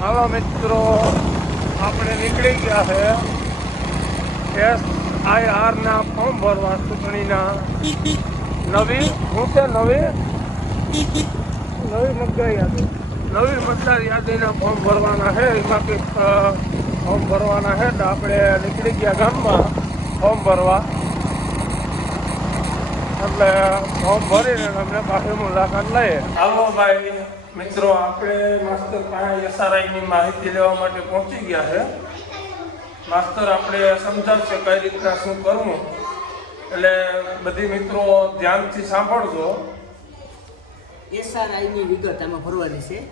હાલો મિત્રો, આપણે નીકળી ગયા છે એસ આઈ આરના ફોર્મ ભરવા ચૂંટણીના. નવી શું છે નવી? નવી મતદાર યાદી. નવી મતદાર યાદીના ફોર્મ ભરવાના છે, એમાં કંઈક ફોર્મ ભરવાના છે, તો આપણે નીકળી ગયા ગામમાં ફોર્મ ભરવા. એટલે ફોર્મ ભરીને અમને પાછી મુલાકાત લઈએ. હાલો ભાઈ. મિત્રો આપણે માસ્તર પાસે એસઆરઆઈની માહિતી લેવા માટે પહોંચી ગયા છે. માસ્તર આપણે સમજાવશે કઈ રીતના શું કરવું? એટલે બધી મિત્રો ધ્યાનથી સાંભળજો. એસઆરઆઈ ની વિગત આમાં ભરવાની છે.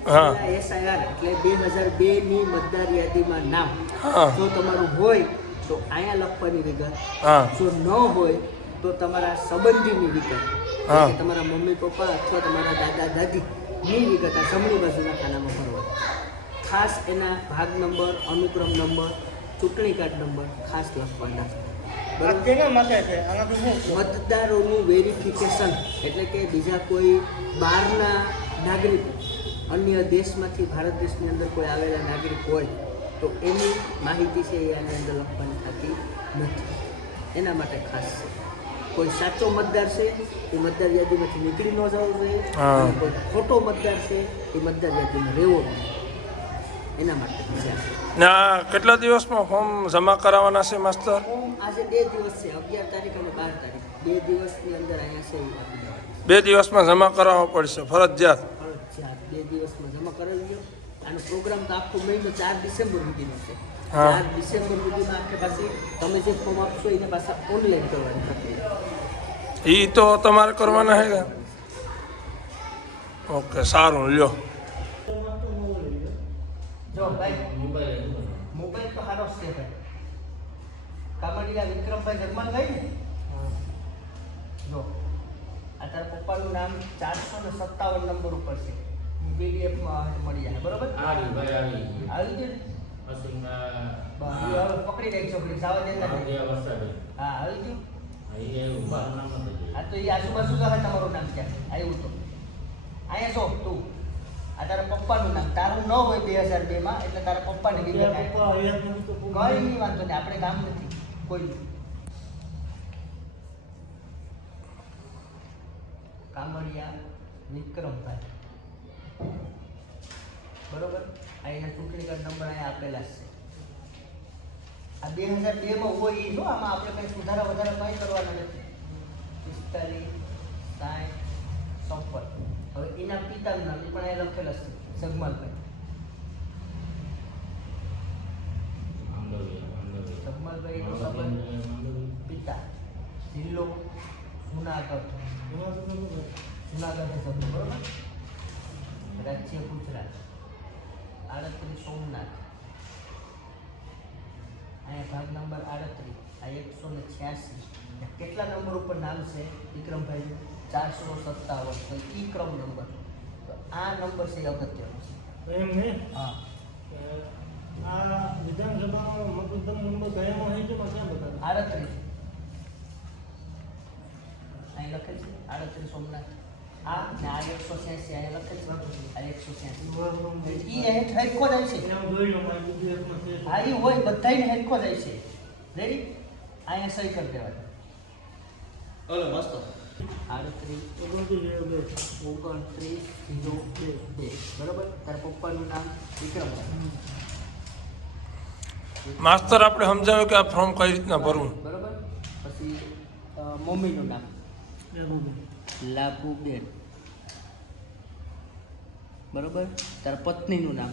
એસઆઈઆર એટલે બે હજાર બે ની મતદાર યાદીમાં નામ. જો તમારું હોય તો અહીંયા લખવાની વિગત. જો ન હોય તો તમારા સંબંધીની વિગત. તમારા મમ્મી પપ્પા અથવા તમારા દાદા દાદી. ની વિગત આ જમણી બાજુના ખાનામાં ભરવાની ખાસ એના ભાગ નંબર અનુક્રમ નંબર ચૂંટણી કાર્ડ નંબર ખાસ લખવાના મતદારોનું વેરિફિકેશન એટલે કે બીજા કોઈ બહારના નાગરિકો અન્ય દેશમાંથી ભારત દેશની અંદર કોઈ આવેલા નાગરિક હોય તો એની માહિતી છે એ આની અંદર લખવાની થતી નથી. એના માટે ખાસ છે. કોઈ સાચો મતદાર છે એ મતદાર યાદીમાંથી નીકળી ન જવું જોઈએ. કોઈ ખોટો મતદાર છે એ મતદાર યાદીમાં રહેવો જોઈએ. એના માટે ના કેટલા દિવસમાં ફોર્મ જમા કરાવવાના છે માસ્તર? આજે બે દિવસ છે અગિયાર તારીખ અને બાર તારીખ. બે દિવસની અંદર અહીંયા છે. બે દિવસમાં જમા કરાવવા પડશે ફરજિયાત. ફરજિયાત બે દિવસમાં જમા કરાવી દો આનો પ્રોગ્રામ તો આખો મહિનો ચાર ડિસેમ્બર સુધીનો છે. ચાર ડિસેમ્બર સુધીમાં આખે પાછી તમે જે ફોર્મ આપશો એને પાછા ઓનલાઈન કરવાની પ્રક્રિયા. એ તો તમારે કરવાના છે ઓકે સારું લ્યો. જો ભાઈ મોબાઈલ તો સારો છે ભાઈ. કામડિયા વિક્રમભાઈ જગમાનભાઈ ને? જો આ તારા પપ્પાનું નામ ચારસો ને સત્તાવન નંબર ઉપર છે. પીડીએફમાં મળી જાય બરોબર? આવી ગયું હવે પકડી રહી. છોકરી સાવા દેતા નહીં. આરોગ્ય વસાવે હા આવી ગયું આ તો એ આજુબાજુ જ હવે તમારું નામ ક્યાં? આવ્યું તો. અહીંયા છો તું. આ તારા પપ્પાનું નામ. તારું ન હોય બે હજાર બે માં એટલે તારા પપ્પાની તો કોઈ નહીં વાંધો નહીં. આપણે કામ નથી. કોઈ કામડિયા વિક્રમભાઈ. બરોબર? અહીંયા ચૂંટણી કાર્ડ નંબર અહીંયા આપેલા છે. આ બે હજાર બે માં હોય એ જો આમાં આપણે કઈ સુધારા વધારા કઈ કરવાના નથી. પિસ્તાલીસ સાઠ છપ્પન. હવે એના પિતાનું નામ પણ અહીંયા લખેલા છે સગમાલભાઈ. આંબોલી આંબોલી જગમાલભાઈ નો સંબંધ પિતા. જિલ્લો જુનાગઢ. જુનાગઢ. શબ્દ બરોબર? રાજ્ય ગુજરાત. આડત્રીસ સોમનાથ. અહીંયા ભાગ નંબર આડત્રીસ આ એકસો ને છ્યાસી. કેટલા નંબર ઉપર નામ છે વિક્રમભાઈ ચારસો સત્તાવન. તો ઈ ક્રમ નંબર. તો આ નંબર છે એ અગત્યનો. છે એમ ને? હા. આ વિધાનસભામાં મતદાન નંબર કયામાં હોય છે ક્યાં બતાવે? આડત્રીસ. અહીં લખેલ છે આડત્રીસ સોમનાથ. આ ને આ એકસો છ્યાસી અહીંયા લખેલ છે આ એકસો છ્યાસી ઈ હેઠ હેઠકો જાય છે. એમ જોઈ લો મારી ગુજરાતમાં છે. હા ઈ હોય બધાયને હેઠકો જાય છે. રેડી અહીંયા સહી કરી દેવાની. ઓલો મસ્ત. ઓગણત્રીસ એ ઝીરો બે બે. બરાબર? તારા પપ્પાનું નામ વિક્રમભાઈ માસ્તર આપણે સમજાવ્યું કે આ ફોર્મ કઈ રીતના ભરવું? બરાબર? પછી મમ્મીનું નામ. એ બધું. લાભુબેન બરોબર? તારા પત્નીનું નામ?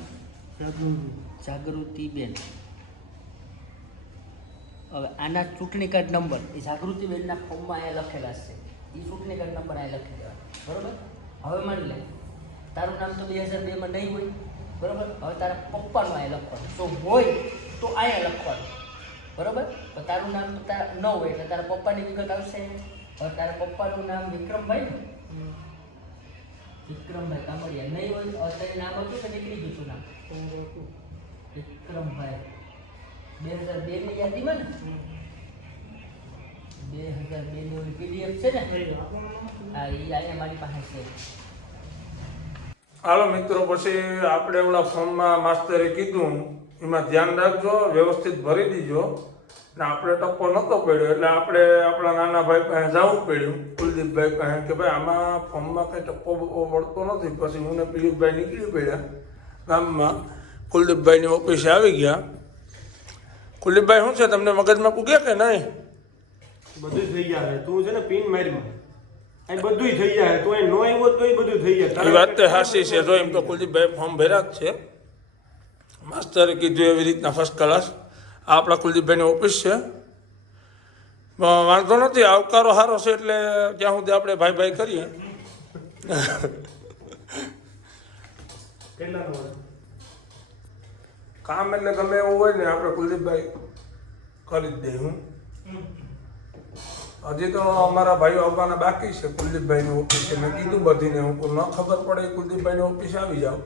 જાગૃતિ. જાગૃતિબેન હવે આના ચૂંટણી કાર્ડ નંબર એ જાગૃતિબેનના ફોર્મમાં અહીંયા લખેલા છે. એ ચૂંટણી કાર્ડ નંબર અહીંયા લખી દેવા બરોબર? હવે માની લે તારું નામ તો બે હજાર બેમાં નહીં હોય. બરોબર? હવે તારા પપ્પાનું અહીંયા લખવાનું. જો હોય તો અહીંયા લખવાનું. બરોબર? તારું નામ તો તારા ન હોય એટલે તારા પપ્પાની વિગત આવશે તારા પપ્પાનું નામ વિક્રમભાઈ ને. વિક્રમભાઈ કામડિયા નહીં હોય અત્યારે નામ હતું કે નીકળી ગયું હતું નામ. વિક્રમભાઈ બે હજાર બે ની યાદીમાં ને. બે હજાર બે ની પીડીએફ છે ને હા એ અહીંયા મારી પાસે છે હાલો મિત્રો, પછી આપણે ઓલા ફોર્મમાં માસ્તરે કીધું, એમાં ધ્યાન રાખજો, વ્યવસ્થિત ભરી દીજો આપણે ટપ્પો નહોતો પડ્યો એટલે આપણે આપણા નાના ભાઈ પાસે જવું પડ્યું કુલદીપભાઈ પાસે કે ભાઈ આમાં ફોર્મમાં કંઈ ટપ્પો મળતો નથી. પછી હું ને પિયુષભાઈ નીકળી પડ્યા ગામમાં. કુલદીપભાઈની ઓફિસે આવી ગયા. કુલદીપભાઈ શું છે? તમને મગજમાં પૂગ્યા કે નહીં? બધું થઈ ગયા તું છે ને પિન મારીમાં. બધું થઈ જાય તું એ નો આવ્યો તો બધું થઈ જાય એ વાત તો હાસી છે. જો એમ તો કુલદીપભાઈ ફોર્મ ભર્યા જ છે. માસ્તરે કીધું એવી રીતના ફર્સ્ટ ક્લાસ આપણા કુલદીપભાઈની ઓફિસ છે. વાંધો નથી આવકારો સારો છે એટલે ત્યાં સુધી આપણે ભાઈ ભાઈ કરીએ. કામ એટલે ગમે એવું હોય ને આપણે કુલદીપભાઈ કરી જ દઈએ હું. હજી તો અમારા ભાઈઓ આવવાના બાકી છે કુલદીપભાઈની ઓફિસે. મેં કીધું બધીને હું ન ખબર પડે કુલદીપભાઈની ઓફિસે આવી જાઓ.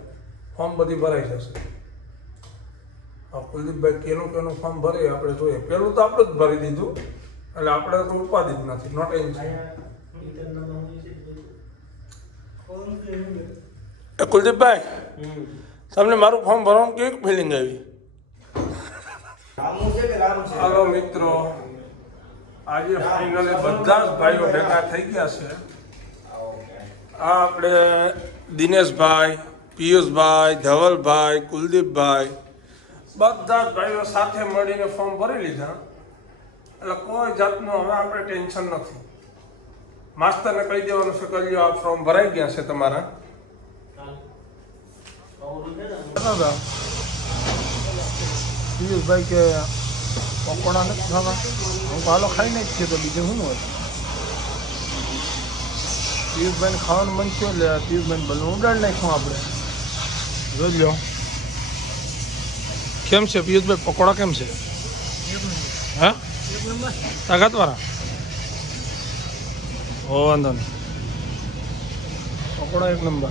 ફોર્મ બધી ભરાઈ જશે. કુલદીપભાઈ કેનું કેનું ફોર્મ ભરે આપણે જોઈએ. પેલું તો આપણે જ ભરી દીધું એટલે આપણે તો ઉપાધિ જ નથી નો ટેન્શન કુલદીપભાઈ તમને મારું ફોર્મ ભરવાનું કેવી ફિલિંગ આવી? રામુ છે કે રામ છે? હાલો મિત્રો આજે ફાઇનલે બધા જ ભાઈઓ ભેગા થઈ ગયા છે. આ આપણે દિનેશભાઈ પિયુષભાઈ ધવલભાઈ કુલદીપભાઈ બધા જ ભાઈઓ સાથે મળીને ફોર્મ ભરી લીધા. એટલે કોઈ જાતનું હવે આપણે ટેન્શન નથી. માસ્તરને કહી દેવાનું છે દો આ ફોર્મ ભરાઈ ગયા છે તમારા. પિયુષભાઈ કે પકોડા નથી ખાવા? હું પાલો ખાઈને જ છે તો બીજું શું હોય? પિયુષભાઈને ખાવાનું મન થયું એટલે પિયુષભાઈને બલૂન ઉડાડી નાખ્યું આપણે. જોઈ લો કેમ છે? પિયુષભાઈ, પકોડા કેમ છે? હા? તાકાતવાળા? હો વાંધો નહીં. પકોડા એક નંબર.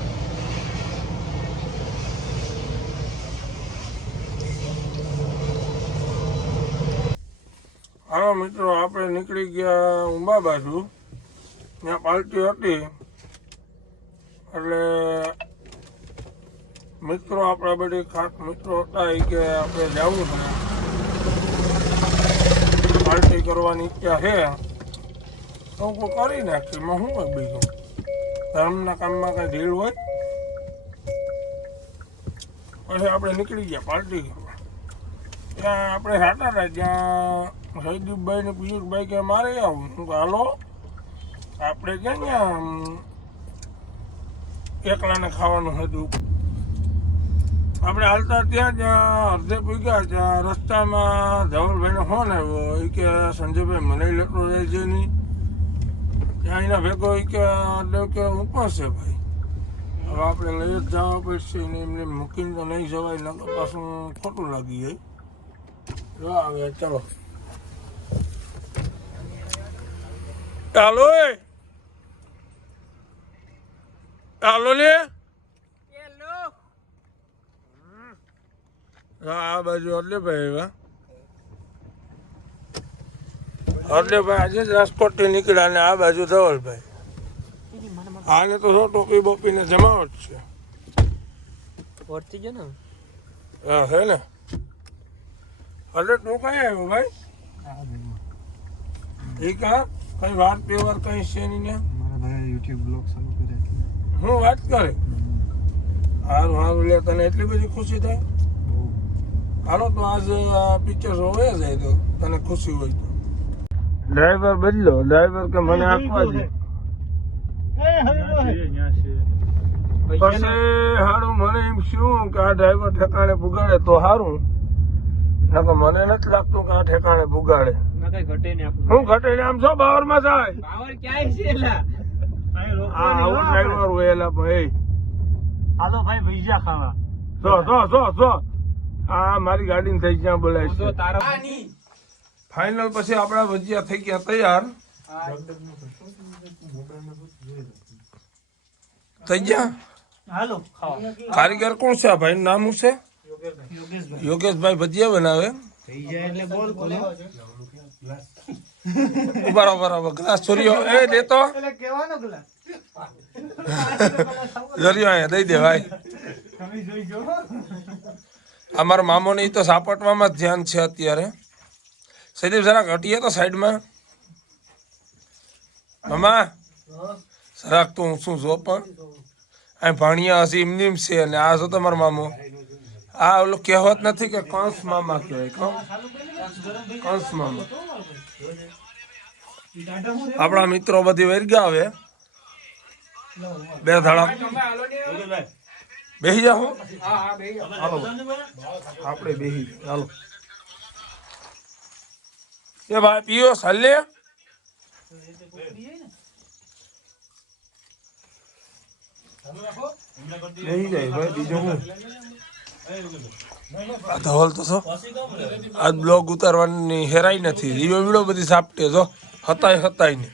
હાલો મિત્રો, આપણે નીકળી ગયા ઉંબા બાજુ. ત્યાં પાર્ટી હતી. એટલે મિત્રો, આપણા બધી ખાસ મિત્રો હતા એ કે આપણે જવું છે. પાર્ટી કરવાની ઈચ્છા છે. તો કોઈ કરી નાખીએ એમાં શું હોય બીજું? ધર્મના કામમાં કઈ ઢીલ હોય? પછી આપણે નીકળી ગયા પાર્ટી કરવા. ત્યાં આપણે હતા હતા ત્યાં સૈદીપભાઈ ને પિયુષભાઈ કે મારે આવું. હું હાલો, આપણે ક્યાં એકલાને ખાવાનું હતું. આપણે હાલતા ત્યાં જ અર્ધે પૂગ્યા ત્યાં રસ્તામાં ધવલભાઈનો ફોન આવ્યો. એ કે, સંજયભાઈ, મને જાય છે નહીં ત્યાં એના ભેગો એ કે, એટલે કે હું પણ છે ભાઈ. હવે આપણે લઈ જ જવા પડશે ને એમને મૂકીને તો નહીં જવાય, નકર પાછું ખોટું લાગી જાય. આવે ચાલો. ચાલો ચાલો લે હા આ બાજુ અરલેભાઈ ભાઈ એવા એટલે ભાઈ આજે જ રાજકોટથી નીકળ્યા ને આ બાજુ ધવલભાઈ. આને તો શું ટોપી બોપીને જમાવટ છે. વર્તી જો ને? હા હે ને? એટલે તું કઈ આવ્યો ભાઈ? એ કા? કઈ વાત તહેવાર કઈ છે નહીં ને? મારા ભાઈ યુટ્યુબ બ્લોગ ચાલુ કર્યા હું વાત કરે? હારું હારું લે તને એટલી બધી ખુશી થાય? હાલો તો આજ પિક્ચર હોય જાય તો તને ખુશી હોય તો. ડ્રાઈવર બદલો ડ્રાઈવર કે મને આપવા દે પછી હારું મને એમ શું કે આ ડ્રાઈવર ઠેકાણે પુગાડે તો હારું. નકર મને નથી લાગતું કે આ ઠેકાણે પુગાડે. ના કઈ ઘટે ને આપણું હું ઘટે ને આમ છો બાવરમાં જાય ક્યાંય છે આ આવું ડ્રાઈવર હોય એલા ભાઈ. હાલો ભાઈ ભૈજા ખાવા. જો જો જો જો. આ મારી ગાડીને થઈ ગયા બોલાય છે. ફાઈનલ ફાઇનલ પછી આપણા ભજીયા થઈ ગયા તૈયાર. થઈ ગયા? હાલો કારીગર કોણ છે આ ભાઈ નામ શું છે? યોગેશભાઈ યોગેશભાઈ ભજીયા બનાવે. બરાબર જાય ગ્લાસ છોરીઓ એ દેતો એટલે જરિયો અહીંયા દઈ દે ભાઈ. અમારા મામોને તો સાપટવામાં જ ધ્યાન છે અત્યારે. સૈદીપ જરાક હટીએ તો સાઈડમાં. મામા જરાક તું શું જો પણ. આ ભાણિયા હશે એમની છે અને આ છો તમારો મામો. આ ઓલું કહેવત નથી કે કંસ મામા કહેવાય, કંસ. મામા. આપણા મિત્રો બધી વર્ગ્યા આવે બે ધડા. બેસી જાઓ. હું હાલો આપણે બેસી હાલો. એ ભાઈ પીઓ સલ્લે બેસી જાય ભાઈ બીજું હું? આ ધવલ તો છો. આજ બ્લોગ ઉતારવાની હેરાઈ નથી. રીવો બીડો બધી સાપટે છો. હતાય હતાય ને.